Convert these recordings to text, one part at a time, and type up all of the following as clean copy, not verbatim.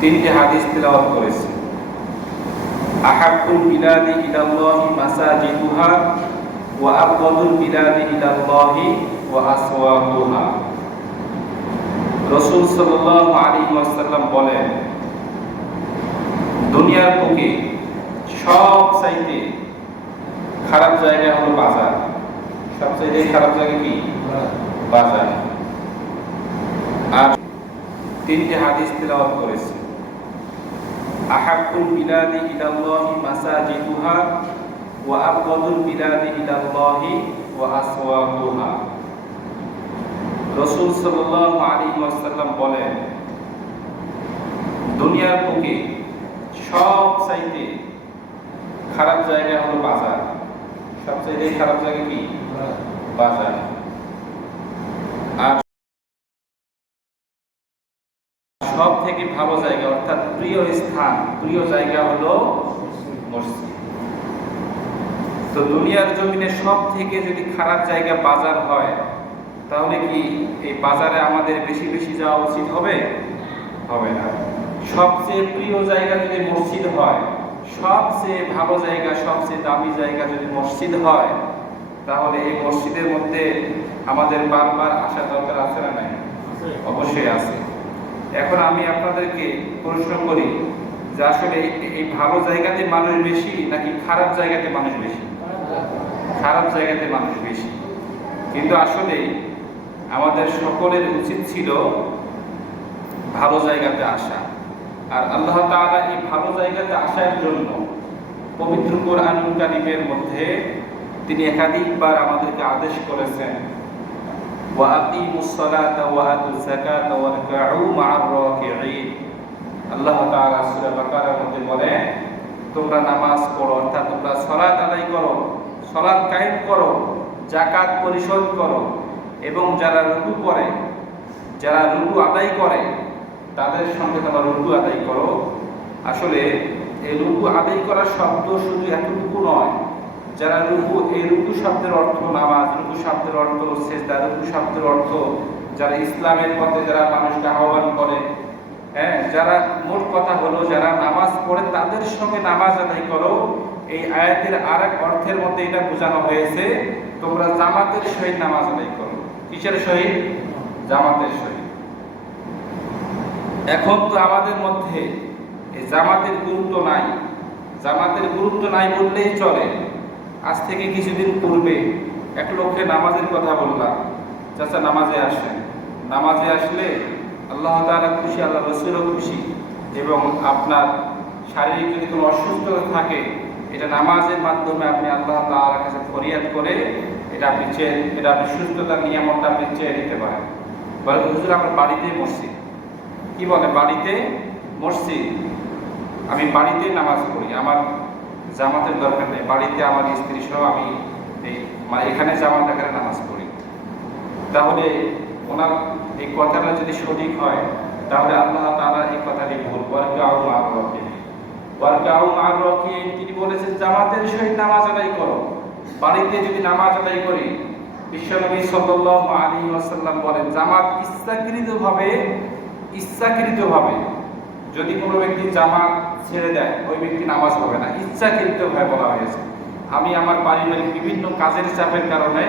তিনটি হাদিস তেলাওয়াত করেছি। আহাব্বুল বিলাদি ইলাল্লাহি মাসাজিদুহা ওয়া আবগাদুল বিলাদি ইলাল্লাহি ওয়া আসওয়াকুহা। রাসূল সাল্লাল্লাহু আলাইহি ওয়াসাল্লাম বলেন, দুনিয়ার বুকে সবচাইতে খারাপ জায়গা হলো বাজার। সবচাইতে খারাপ জায়গা কি? বাজার। আর তিনটি হাদিস তেলাওয়াত করেছি। আহাব্বুল বিলাদি ইলাল্লাহি মাসাজিদুহা ওয়া আবগাদুল বিলাদি ইলাল্লাহি ওয়া আসওয়াকুহা। রাসূল সাল্লাল্লাহু আলাইহি ওয়াসাল্লাম বলেন, দুনিয়ার বুকে সবচাইতে খারাপ জায়গা হলো বাজার। সবচাইতে খারাপ জায়গা কি? বাজার। আর সব থেকে ভালো জায়গা অর্থাৎ প্রিয় স্থান, প্রিয় জায়গা হলো মসজিদ। তো দুনিয়ার জমিনে সব থেকে যদি খারাপ জায়গা বাজার হয়, তাহলে কি এই বাজারে আমাদের বেশি বেশি যাওয়া উচিত হবে? হবে না। সবচেয়ে প্রিয় জায়গা যদি মসজিদ হয়, সবচেয়ে ভালো জায়গা, সবচেয়ে দামি জায়গা যদি মসজিদ হয়, তাহলে এই মসজিদের মধ্যে আমাদের বারবার আসা দরকার আছে না নাই? অবশ্যই আছে। এখন আমি আপনাদেরকে প্রশ্ন করি যে আসলে এই ভালো জায়গাতে মানুষ বেশি নাকি খারাপ জায়গাতে মানুষ বেশি? খারাপ জায়গাতে মানুষ বেশি। কিন্তু আসলে আমাদের সকলের উচিত ছিল ভালো জায়গাতে আসা। আর আল্লাহ তাআলা এই ভালো জায়গাতে আসার জন্য পবিত্র কোরআনুল কারীমের মধ্যে তিনি একাধিকবার আমাদেরকে আদেশ করেছেন, ওয়া আকিমুস সালাতা ওয়া আতুজ যাকাতা ওয়ারকাউ মা'আর রাকিঈন। আল্লাহ তাআলা সূরা বাকারার মধ্যে বলেন, তোমরা নামাজ পড়ো, অর্থাৎ তোমরা সালাত আদায় করো, সালাত কায়েম করো, যাকাত পরিশোধ করো, এবং যারা রুকু করে, যারা রুকু আদায় করে তাদের সঙ্গে তোমরা রুকু আদায় করো। আসলে এই রুকু আদায় করার শব্দ শুধু এতটুকু নয়। যারা রুকু, এই রুকু শব্দের অর্থ নামাজ, রুকু শব্দের অর্থ সিজদা, রুকু শব্দের অর্থ যারা ইসলামের পথে যারা মানুষকে আহ্বান করে, যারা মোট কথা হলো যারা নামাজ পড়ে তাদের সঙ্গে নামাজ আদায় করো। এই আয়াতের আরেক অর্থের মধ্যে এটা বোঝানো হয়েছে, তোমরা জামাতের সহিত নামাজ আদায় করো। কিসের সহিত? জামাতের সহিত। এখন তো আমাদের মধ্যে এই জামাতের গুরুত্ব নাই। জামাতের গুরুত্ব নাই বললেই চলে। আজ থেকে কিছুদিন পূর্বে এক লোককে নামাজের কথা বললাম, চাচা নামাজে আসেন। নামাজে আসলে আল্লাহ তাআলা খুশি, আল্লাহ রাসূলও খুশি, এবং আপনার শারীরিক যদি কোনো অসুস্থতা থাকে, এটা নামাজের মাধ্যমে আপনি আল্লাহ তাআলার কাছে ফরিয়াদ করে এটা আপনি সুস্থতার নিয়ামতটা আপনি চেয়ে নিতে পারেন। বলে, হুজুর আমার বাড়িতে মসজিদ। কি বলে? বাড়িতে মসজিদ। আমি বাড়িতে নামাজ পড়ি, আমার জামাতের দরকার নেই। বাড়িতে আমার স্ত্রী সহ আমি এখানে জামাত আকারে নামাজ পড়ি। তাহলে ওনার এই কথাটা যদি সঠিক হয়, তাহলে আল্লাহ তাআলা এই কথাটি ভুল। তিনি বলেছেন জামাতের সহিত নামাজ আদায় করো। বাড়িতে যদি নামাজ আদায় করি, বিশ্বনবী সাল্লাল্লাহু আলাইহি ওয়াসাল্লাম বলেন, জামাত ইচ্ছাকৃতভাবে যদি কোনো ব্যক্তি জামাত ছেড়ে দেয়, ওই ব্যক্তি নামাজ হবে না। ইচ্ছাকৃতভাবে বলা হয়েছে। আমি আমার পারিবারিক বিভিন্ন কাজের চাপের কারণে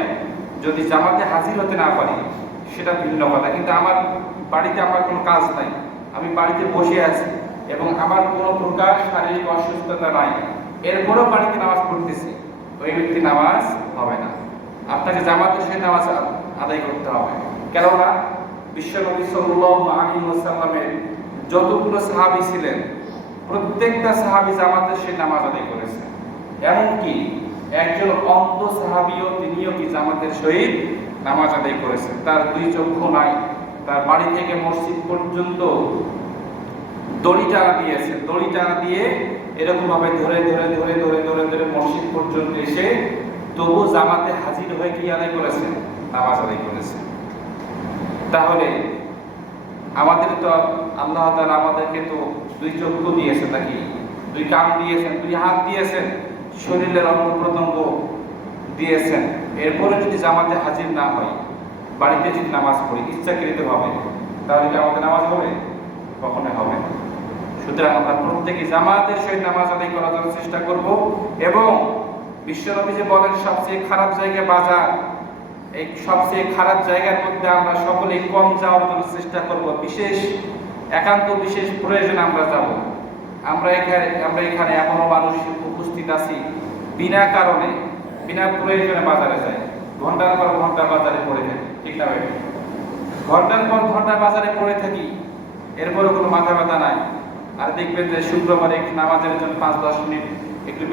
যদি জামাতে হাজির হতে না পারি, সেটা ভিন্ন কথা। কিন্তু আমার বাড়িতে আমার কোনো কাজ নাই, আমি বাড়িতে বসে আছি এবং আমার কোনো প্রকার শারীরিক অসুস্থতা নাই, এরপরেও বাড়িতে নামাজ পড়তেছি, ওই ব্যক্তি নামাজ হবে না। আপনাকে জামাতের সাথে নামাজ আদায় করতে হবে। কেননা বিশ্বনবী সাল্লাল্লাহু আলাইহি ওয়াসাল্লামের যতগুলো সাহাবী ছিলেন, প্রত্যেকটা সাহাবী জামাতের সাথে নামাজ আদায় করেছেন। এমনকি একজন অন্ধ সাহাবীও, তিনিও কি জামাতের সহিত নামাজ আদায় করেছেন। তার দুই চক্ষু নাই, তার বাড়ি থেকে মসজিদ পর্যন্ত দড়ি টানা দিয়েছেন। দড়ি টানা দিয়ে এরকম ভাবে ধরে ধরে ধরে ধরে ধরে ধরে মসজিদ পর্যন্ত এসে তবু জামাতে হাজির হয়ে কি আদায় করেছেন? নামাজ আদায় করেছেন। তাহলে আমাদের তো আল্লাহ তাআলা আমাদেরকে তো দুই চক্ষু দিয়েছেন, নাকি দুই কান দিয়েছেন, দুই হাত দিয়েছেন, শরীরের অঙ্গ প্রত্যঙ্গ দিয়েছেন। এরপরে যদি জামাতে হাজির না হয়, বাড়িতে যদি নামাজ পড়ি ইচ্ছাকৃতভাবে, তাহলে কি আমাদের নামাজ হবে? কখনোই হবে না। সুতরাং আমরা প্রত্যেকে জামাতের সহিত নামাজ আদায় করার জন্য চেষ্টা করব। এবং বিশ্বনবী যে বলেন সবচেয়ে খারাপ জায়গা বাজার, এই সবচেয়ে খারাপ জায়গার মধ্যে আমরা সকলে কম যাওয়ার জন্য চেষ্টা করব। একান্ত বিশেষ প্রয়োজনে আমরা যাব। আমরা এখানে এমনও মানুষ উপস্থিত আছি বিনা কারণে বিনা প্রয়োজনে বাজারে যায়, ঘন্টার পর ঘন্টা বাজারে পড়ে থাকি, ঠিক না ভাই? ঘন্টার পর ঘন্টা বাজারে পড়ে থাকি, এরপরে কোনো মাথা ব্যথা নাই। আর দেখবেন যে শুক্রবারে নামাজের জন্য 5-10 মিনিট একটু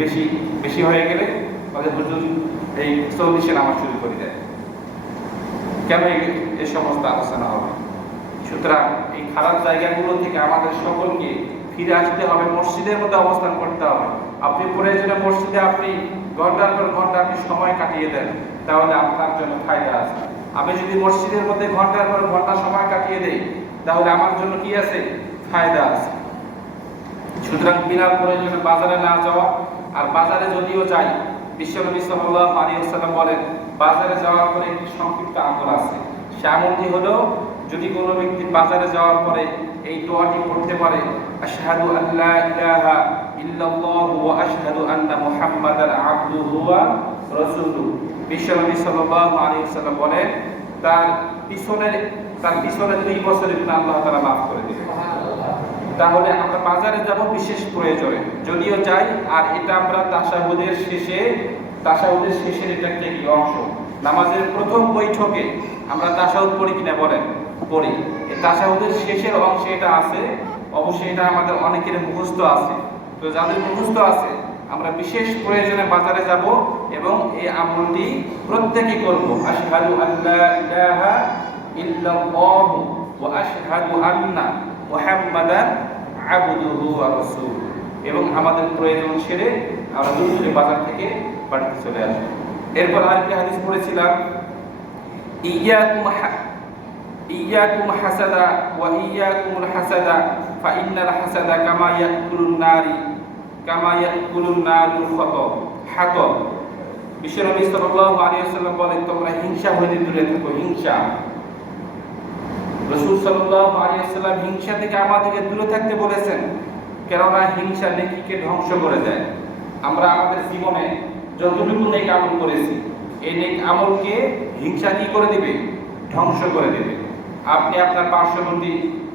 বেশি হয়ে গেলে আমাদের হুজুর এই 40-এ নামাজ শুরু করে দেয়। কেন এই সমস্ত আলোচনা হবে? সুতরাং এই খারাপ জায়গাগুলো থেকে আমাদের সকলকে ফিরে আসতে হবে, মসজিদের মধ্যে অবস্থান করতে হবে। আপনি প্রয়োজনে মসজিদে আপনি ঘন্টার পর ঘন্টা আপনি সময় কাটিয়ে দেন, তাহলে আপনার জন্য ফায়দা আছে। আমি যদি মসজিদের মধ্যে ঘন্টার পর ঘন্টা সময় কাটিয়ে দেই, তাহলে আমার জন্য কি আছে? ফায়দা আছে। সুতরাং বিনা প্রয়োজনে বাজারে না যাওয়া। আর বাজারে যদিও যাই, বিশ্বনবী সাল্লাল্লাহু আলাইহি ওয়াসাল্লাম বলেন বাজারে যাওয়ার পরে একটি সংক্ষিপ্ত আমল আছে। সে আমলটি হলো, যদি কোনো ব্যক্তি বাজারে যাওয়ার পরে এই দোয়াটি পড়তে পারে, আশহাদু আল্লা ইলাহা ইল্লাল্লাহু ওয়া আশহাদু আন্না মুহাম্মাদান আবদুহু ওয়া রাসূলুহু। বিশ্বনবী সাল্লাল্লাহু আলাইহি ওয়াসাল্লাম বলেন তার পিছনের 2 বছরের গুনাহ আল্লাহ তাআলা মাফ করে দিবেন। তাহলে আমরা বাজারে যাব বিশেষ প্রয়োজনে, যদিও যাই। আর এটা আমরা তাশাহুদের শেষের এটা একটা অংশ। নামাজের প্রথম বৈঠকে আমরা তাশাহুদ পড়ি কিনা বলেন? পড়ি। এই তাশাহুদের শেষের অংশে এটা আছে। অবশ্যই এটা আমাদের অনেকের মুখস্থ আছে। তো যাদের মুখস্থ আছে, আমরা বিশেষ প্রয়োজনে বাজারে যাব এবং এই আমলটি প্রত্যেকে করব। আশহাদু আল্লা ইলাহা ইল্লাল্লাহু ওয়া আশহাদু আন্না মুহাম্মাদান আবদুহু ওয়া রাসূলুহু। এবং আমাদের প্রয়োজন সেরে আমরা দূরে বাজার থেকে বাড়িতে চলে আসব। এরপর আরেকটি হাদিস পড়েছিলাম, ইয়াকুম হাসাদা ওয়া ইয়াকুমুল হাসাদা ফা ইন্নাল হাসাদা কামা ইয়াকুলুন নারুল হাতব। বিশ্বনবী সাল্লাল্লাহু আলাইহি ওয়াসাল্লাম বলেন তোমরা হিংসা হইতে দূরে থাকো। হিংসা, রাসূল সাল্লাল্লাহু আলাইহি ওয়াসাল্লাম হিংসা থেকে আমাদেরকে দূরে থাকতে বলেছেন, কেননা হিংসা নেকিকে ধ্বংস করে দেয়। আমরা আমাদের জীবনে যতটুকু নেক আমল করেছি, এই নেক আমলকে হিংসা কি করে দিবে? ধ্বংস করে দেবে। আপনি আপনার পার্শ্ববর্তী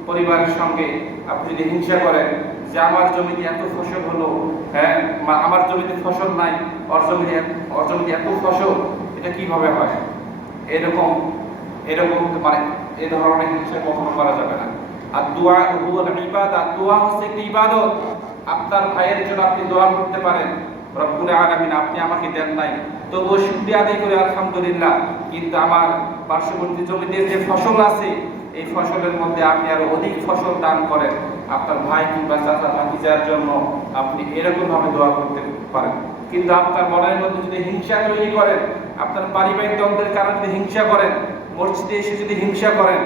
পরিবারের সঙ্গে আপনি যদি হিংসা করেন যে আমার জমিতে এত ফসল হলো, হ্যাঁ আমার জমিতে ফসল নাই, ওর জমিতে এত ফসল, এটা কিভাবে হয়? এরকম মানে এই ধরনের হিংসা কখনো করা যাবে না। আর দোয়া হুয়াল ইবাদত, দোয়া হচ্ছে একটি ইবাদত। আপনার ভাইয়ের জন্য আপনি দোয়া করতে পারেন, রব্বুল আলামিন আপনি আমাকে দেন নাই, তবুও শুকরিয়া আদায় করে আলহামদুলিল্লাহ, কিন্তু আমার পার্শ্ববর্তী জমিতে যে ফসল আছে এই ফসলের মধ্যে আপনি আরো অধিক ফসল দান করেন। আপনার ভাই কিংবা চাচা ভাতিজার জন্য আপনি এরকম ভাবে দোয়া করতে পারেন। কিন্তু আপনার মনের মধ্যে যদি হিংসা তৈরি করেন, আপনার পারিবারিক দ্বন্দ্বের কারণে যদি হিংসা করেন, মসজিদে এসে যদি হিংসা করেন,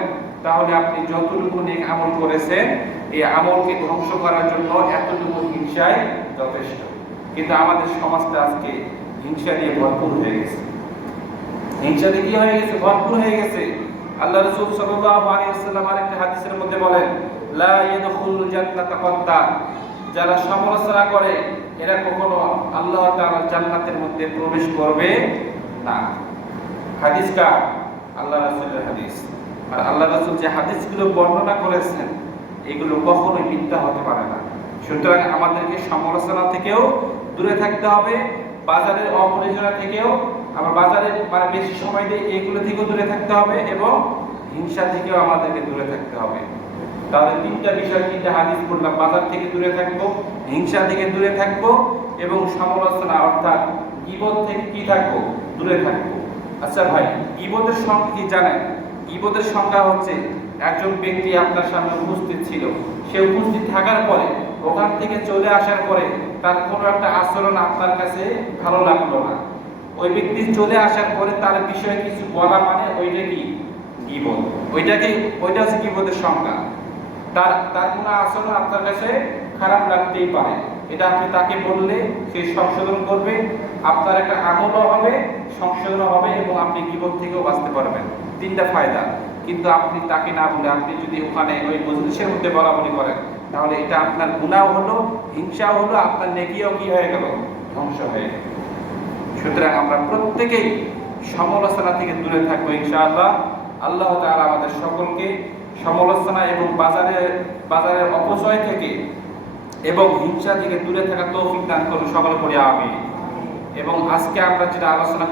তাহলে আপনি যতটুকু নেক আমল করেছেন এই আমলকে ধ্বংস করার জন্য এতটুকু হিংসাই যথেষ্ট। কিন্তু আমাদের সমাজটা আজকে হিংসা দিয়ে ভরপুর হয়ে গেছে। হিংসা দিয়ে কি হয়ে গেছে? ভরপুর হয়ে গেছে। আল্লাহ রাসূল সাল্লাল্লাহু আলাইহি ওয়াসাল্লাম আরেকটা হাদিসের মধ্যে বলেন, লা ইয়াদখুলুল জান্নাতা কাত্তা, যারা সমালোচনা করে এরা কখনো আল্লাহ তাআলার জান্নাতের মধ্যে প্রবেশ করবে না। হাদিসটা আল্লাহ রাসূলের হাদিস। আর আল্লাহ রাসূল যে হাদিসগুলো বর্ণনা করেছেন এগুলো কখনোই মিথ্যা হতে পারে না। সুতরাং আমাদেরকে সমালোচনা থেকেও দূরে থাকতে হবে, বাজারের অপ্রয়োজনীয় থেকেও, আমরা বাজারে মানে বেশি সময় দিই এগুলো থেকেও দূরে থাকতে হবে, এবং হিংসা থেকেও আমাদেরকে দূরে থাকতে হবে। তাহলে 3টা হাদিস পড়লাম, বাজার থেকে দূরে থাকবো, হিংসা থেকে দূরে থাকবো, এবং সমালোচনা অর্থাৎ গীবত থেকে কি থাকবো? দূরে থাকবো। আচ্ছা ভাই, গীবতের সংজ্ঞা কি জানেন? গীবতের সংজ্ঞা হচ্ছে একজন ব্যক্তি আপনার সামনে উপস্থিত ছিল, সে উপস্থিত থাকার পরে ওখান থেকে চলে আসার পরে তার কোনো একটা আচরণ আপনার কাছে ভালো লাগলো না, ওই ব্যক্তি চলে আসার পরে তার বিষয়ে কিছু বলা, মানে ওইটা কি? গীবত। ওইটা হচ্ছে গীবতের সংজ্ঞা। তার কোনো আচরণ আপনার কাছে খারাপ লাগতেই পারে, এটা আপনি তাকে বললে সে সংশোধন করবে, আপনার একটা আমলও হবে, সংশোধন হবে, এবং আপনি গীবত থেকেও বাঁচতে পারবেন। 3টা ফায়দা। কিন্তু আপনি তাকে না বলে আপনি যদি ওখানে ওই মজলিসের মধ্যে বলাবলি করেন, তাহলে এটা আপনার গুনাহ হলো, হিংসাও হলো, আপনার নেকিও কি হয়ে গেল, ধ্বংস হয়ে গেল। সুতরাং আমরা প্রত্যেকেই সমালোচনা থেকে দূরে থাকবো ইনশাআল্লাহ। আল্লাহ তাআলা আমাদের সকলকে সমালোচনা এবং বাজারের অপচয় থেকে এবং হিংসা থেকে দূরে থাকার তৌফিক দান করুন, সকলে পড়ি আমিন। এবং আজকে আমরা যেটা আলোচনা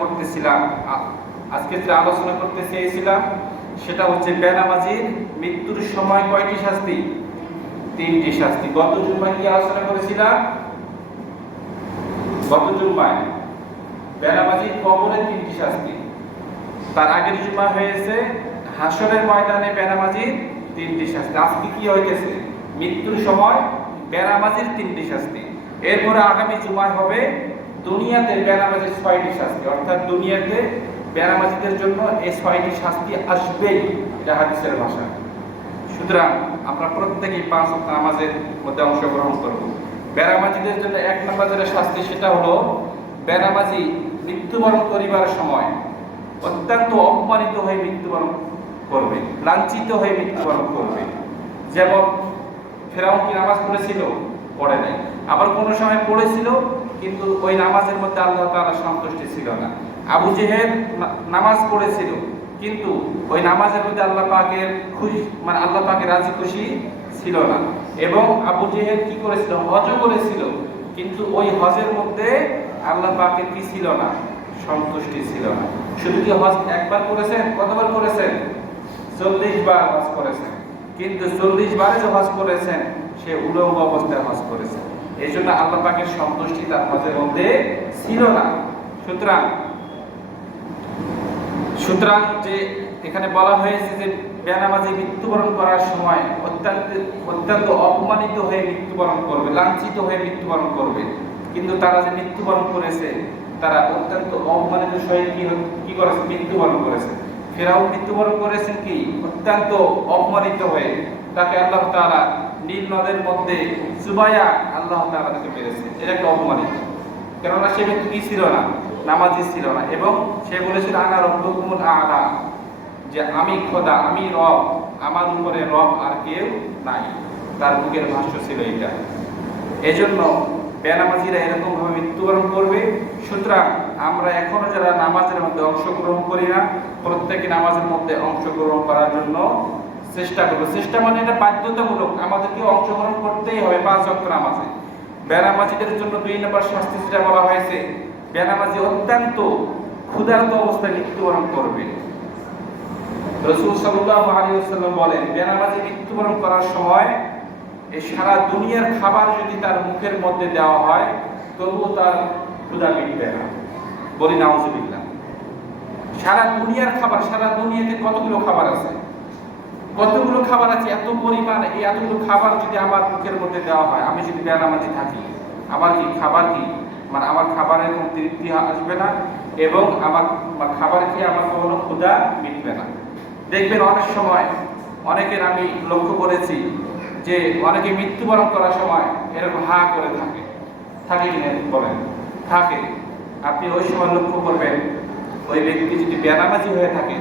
করতে চেয়েছিলাম সেটা হচ্ছে বেনামাজির মৃত্যুর সময় কয়টি শাস্তি? 3টি শাস্তি। গত জুমায় কি আলোচনা করেছিলাম? গত জুমায় বেনামাজির কবরে 3টি শাস্তি। তার আগের জুমা হয়েছে হাসরের ময়দানে বেনামাজির 3টি শাস্তি। আজকে কি হইতেছে? মৃত্যুর সময় বেনামাজির 3টি শাস্তি। এরপরে আগামী জুমায় হবে দুনিয়াতে বেনামাজির 6টি শাস্তি। অর্থাৎ দুনিয়াতে বেনামাজিদের জন্য এই 6টি শাস্তি আসবেই, এটা হাদিসের ভাষা। সুতরাং আমরা প্রত্যেকেই 5 ওয়াক্ত নামাজের মধ্যে অংশগ্রহণ করব। বেনামাজিদের জন্য 1 নম্বর যেটা শাস্তি সেটা হলো বেনামাজি মৃত্যুবরণ করিবার সময় অত্যন্ত অপমানিত হয়ে মৃত্যুবরণ করবে, লাঞ্ছিত হয়ে মৃত্যুবরণ করবে। যেমন ফেরাউন কি নামাজ পড়েছিল? পড়ে নাই। আবার কোনো সময় পড়েছিল কিন্তু ওই নামাজের মধ্যে আল্লাহ তাআলা সন্তুষ্টি ছিল না। আবু জেহেল নামাজ পড়েছিল কিন্তু ওই নামাজের মধ্যে আল্লাহ পাকের খুশি, মানে আল্লাহ পাকের রাজি খুশি ছিল না। এবং আবু জেহেল কি করেছিল? হজও করেছিল কিন্তু ওই হজের মধ্যে আল্লাহ পাকের কি ছিল না? সন্তুষ্টি ছিল না। শুধু কি হজ একবার করেছেন? কতবার করেছেন? 40 বার হজ করেছেন। কিন্তু 40 বারে যে হজ করেছেন সে উলঙ্গ অবস্থায় হজ করেছেন। এই জন্য আল্লাহ পাকের সন্তুষ্টি তার হজের মধ্যে ছিল না। সুতরাং যে এখানে বলা হয়েছে যে বেনামাজি মৃত্যুবরণ করার সময় অত্যন্ত অপমানিত হয়ে মৃত্যুবরণ করবে, লাঞ্ছিত হয়ে মৃত্যুবরণ করবে। কিন্তু তারা যে মৃত্যুবরণ করেছে তারা অত্যন্ত অপমানিত হয়ে কি করেছে? মৃত্যুবরণ করেছে। ফেরাউন মৃত্যুবরণ করেছেন কি? অত্যন্ত অপমানিত হয়ে। তাকে আল্লাহ তাআলা নীল নদের মধ্যে চুবাইয়া আল্লাহ তাআলা তাকে মেরেছে। এটা একটা অপমানিত, কেননা সে ব্যক্তি কি ছিল না? নামাজি ছিল না। এবং সে বলেছিল আনা রব্বুকুমুল আ'লা, যে আমি খোদা, আমি রব, আমার উপরে রব আর কেউ নাই। তার মুখের ভাষ্য ছিল এটা। এজন্য বেনামাজিরা এরকম ভাবে মৃত্যুবরণ করবে। সুতরাং আমরা এখনো যারা নামাজের মধ্যে অংশগ্রহণ করি না, প্রত্যেকে নামাজের মধ্যে অংশগ্রহণ করার জন্য চেষ্টা করবো। চেষ্টা মানে এটা বাধ্যতামূলক, আমাদেরকে অংশগ্রহণ করতেই হবে 5 ওয়াক্ত নামাজে। বেনামাজিদের জন্য 2 নম্বর শাস্তি যেটা বলা হয়েছে, বেনামাজি অত্যন্ত ক্ষুধার্ত অবস্থায় মৃত্যুবরণ করবে। রাসূল সাল্লাল্লাহু আলাইহি ওয়াসাল্লাম বলেন, বেনামাজি মৃত্যুবরণ করার সময় এই সারা দুনিয়ার খাবার যদি তার মুখের মধ্যে দেওয়া হয় তবুও তার ক্ষুধা মিটবে না। বলি নাউজুবিল্লাহ। সারা দুনিয়ার খাবার, সারা দুনিয়াতে কতগুলো খাবার আছে, কতগুলো খাবার আছে, এত পরিমাণ, এই এতগুলো খাবার যদি আমার মুখের মধ্যে দেওয়া হয়, আমি যদি বেনামাজি থাকি, আমার কি খাবার কি, মানে আমার খাবারের কোনো তৃপ্তি আসবে না এবং আমার খাবার খেয়ে আমার কোনো ক্ষুধা মিটবে না। দেখবেন অনেক সময় অনেকের আমি লক্ষ্য করেছি যে অনেকে মৃত্যুবরণ করার সময় এরকম হা করে থাকে কিনা বলেন? থাকে। আপনি ওই সময় লক্ষ্য করবেন ওই ব্যক্তি যদি বেনামাজি হয়ে থাকে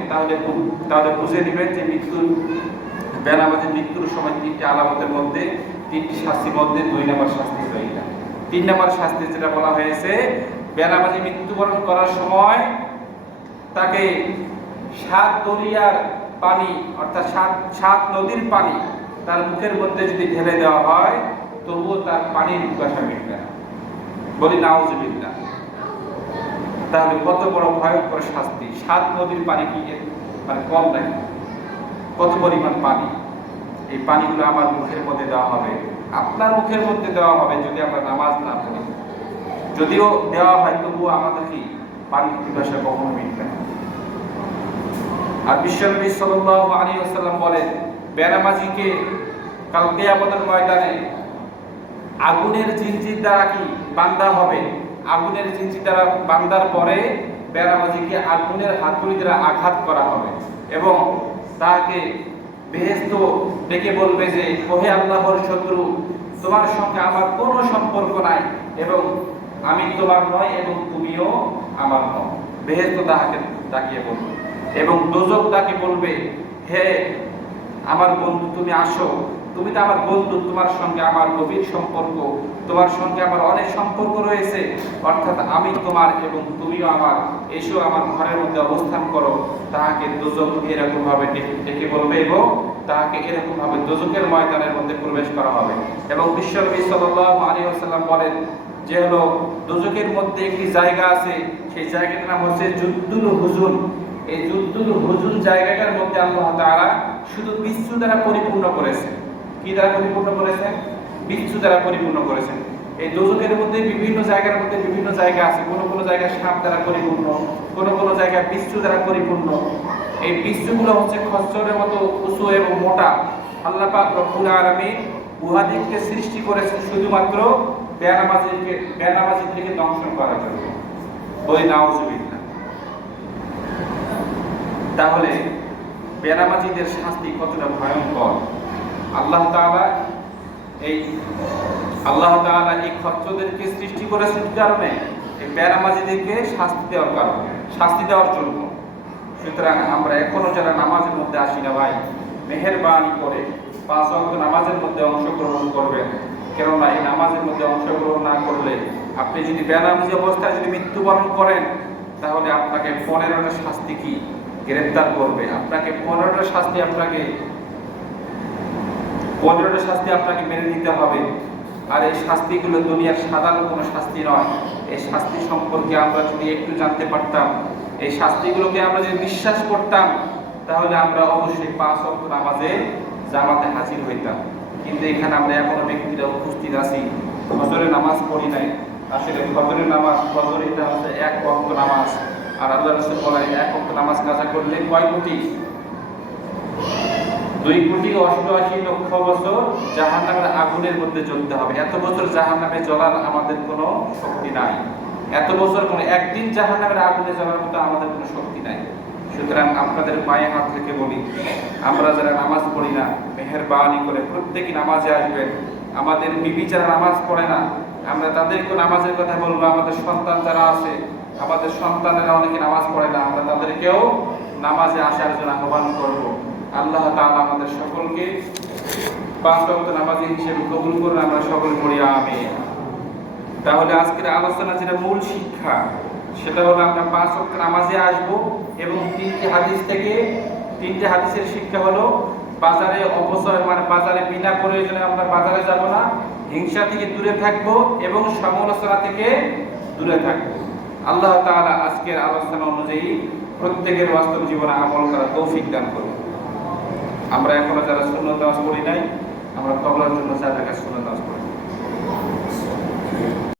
তাহলে বুঝে নেবেন যে বেনামাজির মৃত্যুর সময় 3টি আলামতের মধ্যে, 3টি শাস্তির মধ্যে 2 নম্বর শাস্তি হয়ে যায়। 3 নম্বর শাস্তি যেটা বলা হয়েছে, বেনামাজি মৃত্যুবরণ করার সময় তাকে 7 দরিয়ার পানি, অর্থাৎ 7 নদীর পানি তার মুখের মধ্যে যদি ঢেলে দেওয়া হয় তবুও তার পানির পিপাসা মিটবে না। বলি নাউজুবিল্লাহ। তাহলে কত বড় ভয়ঙ্কর শাস্তি! 7 নদীর পানি কি মানে কম নাকি? কত পরিমাণ পানি! এই পানিগুলো আমার মুখের মধ্যে দেওয়া হবে, আপনার মুখের মধ্যে দেওয়া হবে যদি আমরা নামাজ না পড়ি। যদিও দেওয়া হয় তবুও আমাদের কি পানির পিপাসা কখনো মিটবে না। আর বিশ্বনবী সাল্লাল্লাহু আলাইহি ওয়াসাল্লাম বলেন, বেনামাজিকে কাল কিয়ামতের ময়দানে আগুনের জিনজির দ্বারা কি বান্ধা হবে। আগুনের জিনজির দ্বারা বান্ধার পরে বেনামাজিকে আগুনের হাতুড়ি দ্বারা আঘাত করা হবে এবং তাকে বেহেশত ডেকে বলবে যে, ওহে আল্লাহর শত্রু, তোমার সঙ্গে আমার কোনো সম্পর্ক নাই এবং আমি তোমার নয় এবং তুমিও আমার নও। বেহেশত তাকে তাকিয়ে বলবে এবং দোজখ তাকে বলবে, হে আমার বন্ধু, তুমি আসো, তুমি তো আমার বন্ধু, তোমার সঙ্গে আমার গভীর সম্পর্ক, তোমার সঙ্গে আমার অনেক সম্পর্ক রয়েছে, অর্থাৎ আমি তোমার এবং তুমিও আমার, এসো আমার ঘরের মধ্যে অবস্থান করো। তাহাকে দোজখ এরকম ভাবে ডেকে বলবে এবং তাহাকে এরকম ভাবে দোজখের ময়দানের মধ্যে প্রবেশ করা হবে। এবং বিশ্বনবী সাল্লাল্লাহু আলাইহি ওয়াসাল্লাম বলেন যে হলো দোজখের মধ্যে একটি জায়গা আছে, সেই জায়গাটার নাম হচ্ছে জুদ্দুল হুজুন। এই জুদ্দুল হুজুন জায়গাটার মধ্যে আল্লাহ তাআলা শুধু বিচ্ছু দ্বারা পরিপূর্ণ করেছেন। কি দ্বারা পরিপূর্ণ করেছেন? বিচ্ছু দ্বারা পরিপূর্ণ করেছেন। এই দোজখের মধ্যে বিভিন্ন জায়গার মধ্যে বিভিন্ন জায়গা আছে, কোন কোন জায়গায় সাপ দ্বারা পরিপূর্ণ, কোন কোন জায়গায় বিচ্ছু দ্বারা পরিপূর্ণ। এই বিচ্ছুগুলো হচ্ছে খচ্চরের মতো উঁচু এবং মোটা। আল্লাহ পাক রব্বুল আলামিন উহাদিকে সৃষ্টি করেছেন শুধুমাত্র বেনামাজিদেরকে দংশন করার জন্য। বলি নাউজুবিল্লাহ। তাহলে বেনামাজিদের শাস্তি কতটা ভয়ঙ্কর! আল্লাহ তাআলা এই খচ্চরদেরকে সৃষ্টি করেছেন কারণে এই বেনামাজিদেরকে শাস্তি দেওয়ার জন্য। সুতরাং আমরা এখনো যারা নামাজের মধ্যে আসি না ভাই, মেহেরবানি করে 5 ওয়াক্ত নামাজের মধ্যে অংশগ্রহণ করবেন। কেননা এই নামাজের মধ্যে অংশগ্রহণ না করলে আপনি যদি বেনামাজি অবস্থায় যদি মৃত্যুবরণ করেন, তাহলে আপনাকে 15টা শাস্তি কি গ্রেফতার করবে। আপনাকে 15টা শাস্তি আপনাকে মেনে নিতে হবে। আর এই শাস্তিগুলো দুনিয়ার সাধারণ কোনো শাস্তি নয়। এই শাস্তি সম্পর্কে আমরা যদি একটু জানতে পারতাম, এই শাস্তিগুলোকে আমরা যদি বিশ্বাস করতাম, তাহলে আমরা অবশ্যই 5 ওয়াক্ত নামাজে জামাতে হাজির হইতাম। কিন্তু এখানে আমরা এখনো ব্যক্তিরা উপস্থিত আছি, ফজরের নামাজ পড়ি নাই। আসলে ফজরের নামাজ, ফজর এটা হচ্ছে 1 ওয়াক্ত নামাজ। আর আল্লাহ রাসূল বলেন 1 ওয়াক্ত নামাজ কাজা করলে কয় কোটি? 2,88,00,000 বছর জাহান্নামের আগুনের মধ্যে জ্বলতে হবে। এত বছর জাহান্নামে জ্বলার আমাদের কোনো শক্তি নাই। এত বছর কোনো একদিন জাহান্নামের আগুনে জ্বলার মতো আমাদের কোনো শক্তি নাই। সুতরাং আপনাদের পায়ে হাত রেখে বলি, আমরা যারা নামাজ পড়ি না, মেহেরবানি করে প্রত্যেকই নামাজে আসবেন। আমাদের বিবি যারা নামাজ পড়ে না, আমরা তাদেরকে নামাজের কথা বলবো। আমাদের সন্তান যারা আছে, আমাদের সন্তানেরা অনেকে নামাজ পড়ে না, আমরা তাদেরকেও নামাজে আসার জন্য আহ্বান করব। আল্লাহ তাআলা আমাদের সকলকে 5 ওয়াক্ত নামাজি হিসেবে কবুল করুন। আমরা সকলে পড়ি আমিন। তাহলে আজকের আলোচনা যেটা মূল শিক্ষা, সেটা হলো আমরা 5 ওয়াক্ত নামাজে আসব এবং 3টি হাদিসের শিক্ষা হলো বাজারে অপচয়, মানে বাজারে বিনা প্রয়োজনে আমরা বাজারে যাব না, হিংসা থেকে দূরে থাকব এবং সমালোচনা থেকে দূরে থাকব। আল্লাহ তাআলা আজকের আলোচনা অনুযায়ী প্রত্যেকের বাস্তব জীবনে আমল করার তৌফিক দান করুন। আমরা এখনো যারা সুন্নত নামাজ পড়ি নাই, আমরা কবরের জন্য 4 রাকাত